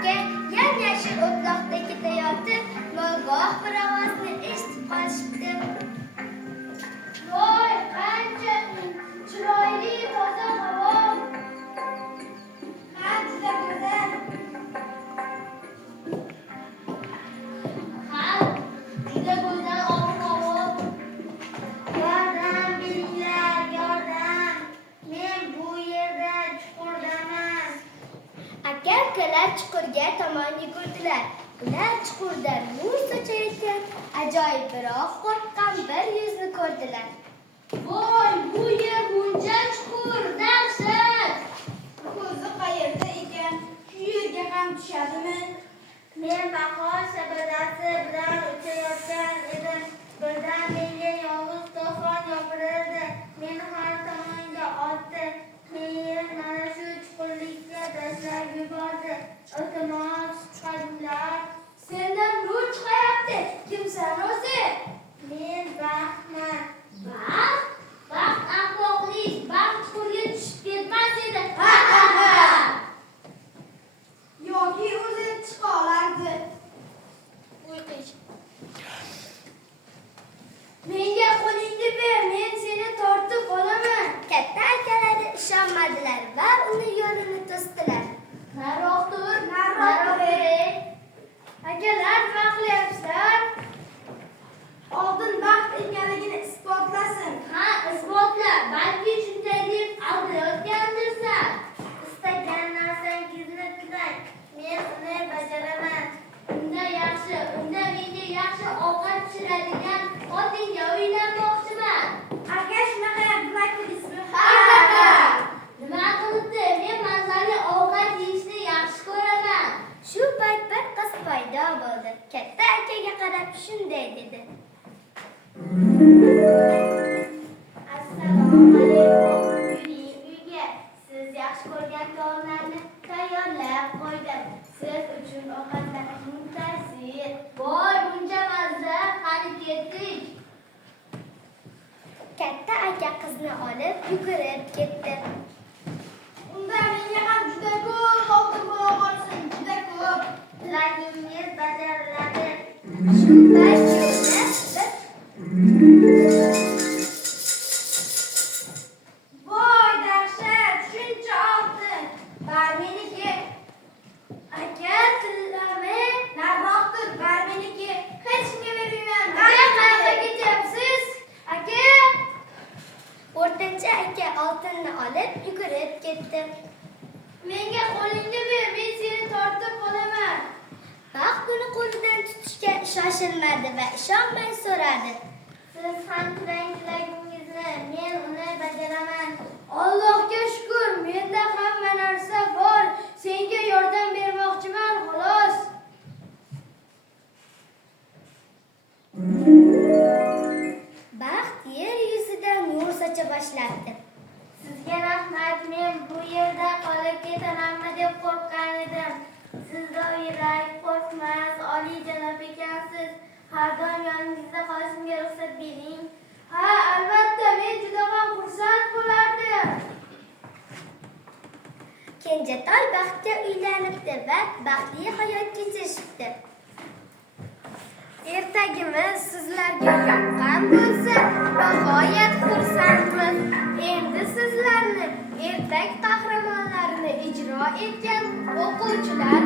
aka yam-yashil o'tloqda ketayotib, nogoh bir ovozni eshitib qolishibdi. Voy, qancha chiroyli toza havo. Ha, juda go'zal. Ha, juda go'zal ob-havo. Yordam beringlar, yordam. Men bu yerda chuqurdaman. Aka-ukalar chuqurga tomon yugurdilar. Ular chuqurdan nur sochayotgan ajoyib biroq qo'rqqan bir yuzni ko'rdilar. Voy, bu yer buncha chuqur, dahshat. Ko'zi qayerda ekan? Shu yerga ham tushadimi? Men bahor shabadasi bilan uchayotgan edim. Birdan menga yovuz to'fon yopirildi. Meni har tomonga otdi. Keyin mana shu chuqurlikka tashlab yubordi. Iltimos, chiqaringlar. Sendan nur chiqayapti. Kimsan o'zi? Men baxtman. Baxt? Baxt ahmoqlik. Baxt chuqurga tushib ketmas edi. Yoki o'zi chiqa olardi. Menga qo'lingni ber, men seni tortib olaman. Katta akalari ishonmadilar va uni yo'lini to'sdilar. Nariroq tur, nariroq tur. Akalar, nima qilyapsizlar? Oldin baxt ekanligini isbotlasin. Ha, isbotla. Balki shunday deb aldayotgandirsan. Istagan narsangizni tilang. Men uni bajaraman. Unda yaxshi, unda menga yaxshi ovqat pishiradigan xotinga uylanmoqchiman. Aka shunaqa qilibdi. Nima qilibdi? Men mazali ovqat yeyishni yaxshi ko'raman. Shu payt bir qiz paydo bo'ldi. Katta akaga qarab shunday dedi. Assalomu alaykum. Yuring uyga. Siz yaxshi ko'rgan taomlarni tayyorlab qo'ydim. Siz uchun ovqatlanish muntazir. Voy, buncha mazza, qani ketdik. Katta aka qizni olib yugurib ketdi. Unda menga ham juda ko'p oltin bo'la qolsin, juda ko'p. Tilagingiz bajariladi. Shu payt yo'lda Voy, dahshat, shuncha oltin. Bar meniki. Aka, tillami, nariroq tur, bar meniki. Hech kimga bermayman. Aka, qayerga ketyapsiz? Aka! O'rtancha aka oltinni olib yugurib ketdi. Menga qo'lingni ber, men seni tortib olaman. Baxt uni qo'lidan tutishga shoshilmadi va ishonmay so'radi. Siz ham tilang tilagingizni. Men uni bajaraman. Allohga shukr, menda hamma narsa bor. Senga yordam bermoqchiman, xolos. Baxt yer yuzidan nur socha boshladi. Sizga rahmat. Men bu yerda qolib ketamanmi deb qo'rqqan edim. Siz doirak, qo'rqmas, oliyjanob ekansiz. Har doim yoningizda qolishimga ruxsat bering. Ha, albatta, men juda ham xursand bo'lardim. Kenjatoy baxtga uylanibdi va baxtli hayot kechirishibdi. Ertagimiz sizlarga yoqqan bo'lsa, bag'oyat xursandmiz. Endi sizlarni ertak qahramonlarini ijro etgan o'quvchilar